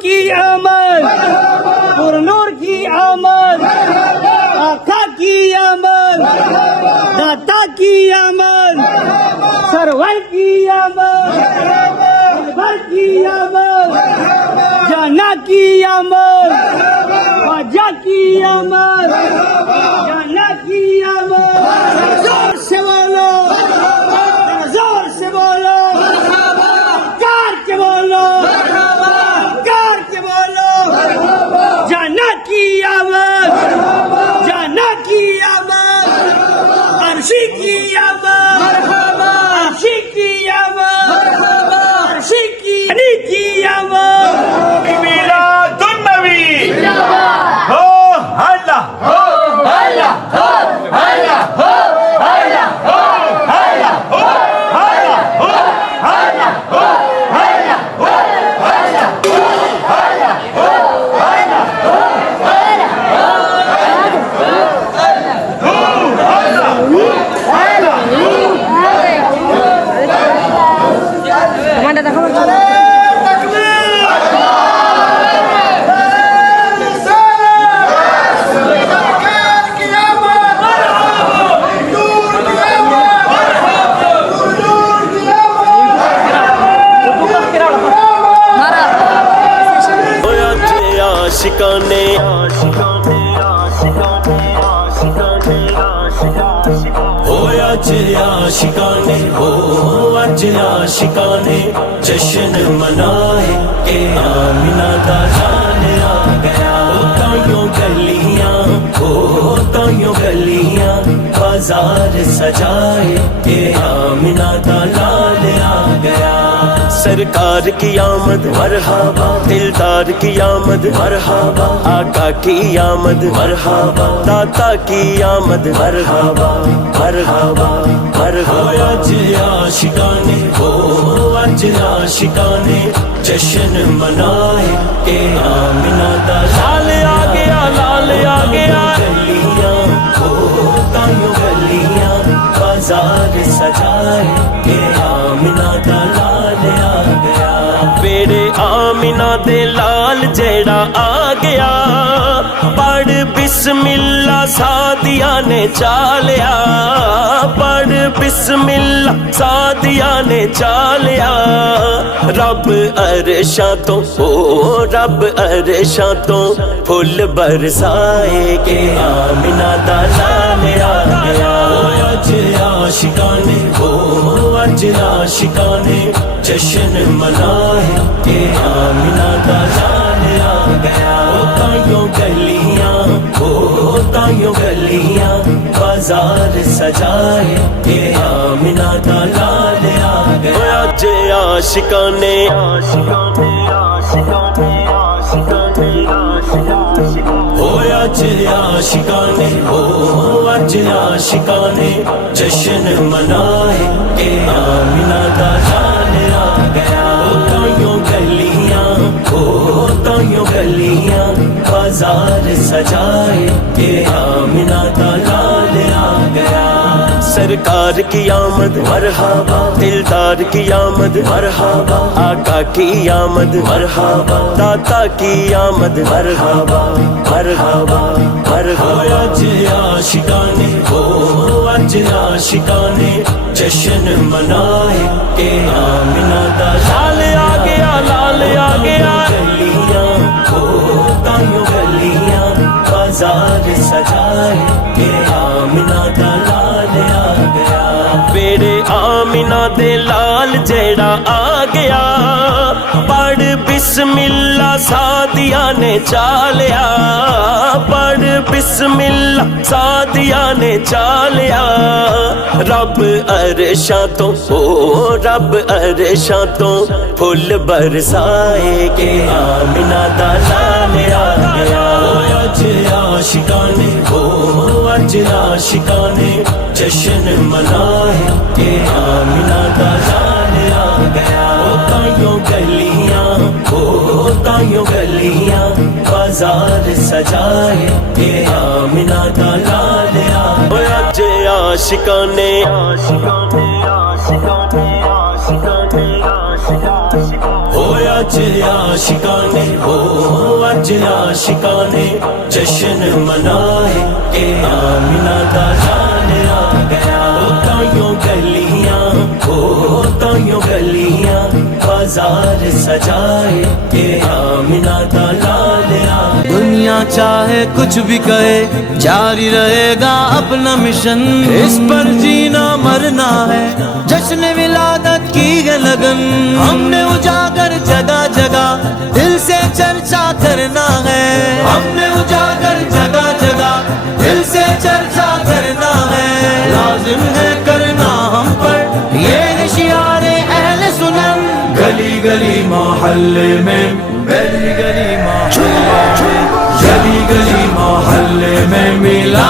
کی آمد، پرنور کی آمد، آقا کی آمد، داتا کی آمد، سرور کی آمد، دلبر کی آمد، جانا کی آمد، خواجہ کی آمد، جانا کی آمد، زور سے بولو، زور سے بولو، کار کے بولو، جانا کی آمد، جانا کی آمد، عرشی کی آمد، عرشی کی آمد، عرشی کی آمد، میلاد النبی ہو ہلا ہو ہلا ہو ہلا ہو ہلا ہو ہلا ہو ہلا ہو ہلا ہو ہلا ہو ہلا ہو ہلا आशिकाने हो आज आशिकाने हो आज आशिकाने जश्न मनाए के आमिना का जान आ गया ताइयों गलियां हो ताइयों गलियां बाजार सजाए के आमिना का लाल आ गया सरकार की आमद मरहबा दिलदार की आमद मरहबा आका की आमद मरहबा दाता की आमद मरहबा मरहबा मरहबा आज आशिकाने हो आज आशिकाने जश्न मनाए के आमिना दा लाल आ गया लाल आ गया गलियां हो ताइयों गलियां बाजार सजाए के आमिना दा लाल आ गया बेड़े आमिना दे लाल जेड़ा आ गया पढ़ बिस्मिल्ला सादिया ने चालिया पढ़ बिस्मिल्ला सादिया ने चालिया रब अरशां तो हो रब अरशां तो फुल बरसाए के आमिना दा लाल आ गया आज आशिकाने हो आज आशिकाने जश्न मनाए के आमिना का लाल आ गया ताइयों गलियां हो ताइयों गलियां बाजार सजाए के आमिना का लाल आ गया आज आशिकाने हो आज आशिकाने हो आज आशिकाने जश्न मनाए के आमिना का लाल आ गया ताइयों गलियां हो ताइयों गलियां बाजार सजाए के आमिना का लाल आ गया सरकार की आमद मरहबा दिलदार की आमद मरहबा आका की आमद मरहबा दाता की आमद मरहबा मरहबा मरहबा आज आशिकाने हो आज आशिकाने जश्न मनाए के आमिना दा लाल आ गया लाल आ गया गलियां हो ताइयों गलियां बाजार सजाए के आमिना दा लाल आ गया बेड़े आमिना दे लाल जेड़ा आ गया पढ़ बिस्मिल्ला सादिया ने चालिया पढ़ बिस्मिल्ला सादिया ने चालिया रब अरशां तो हो रब अरशां तो फुल बरसाए के आमिना दा लाल आ गया आज आशिकाने हो अज आशिकाने जश्न मनाए के आमिना का लाल आ गया ताइयों गलियां बाजार सजाए के आमिना का लाल आ अज आशिकाने हो अज आशिकाने हो अज आशिकाने जश्न मनाए के आमिना का लाल आ गया ताइयों गलियां बाजार सजाए के आमिना का लाल आ दुनिया चाहे कुछ भी कहे जारी रहेगा अपना मिशन इस पर जीना मरना है जश्न विलादत की है लगन हमने उजागर जगह जगह दिल से चर्चा करना है हमने उजागर जगह जगह दिल से चर्चा करना है लाजिम है करना हम पर ये है शियारे अहले सुनन गली गली मोहल्ले में गली गली मोहल्ले में मिला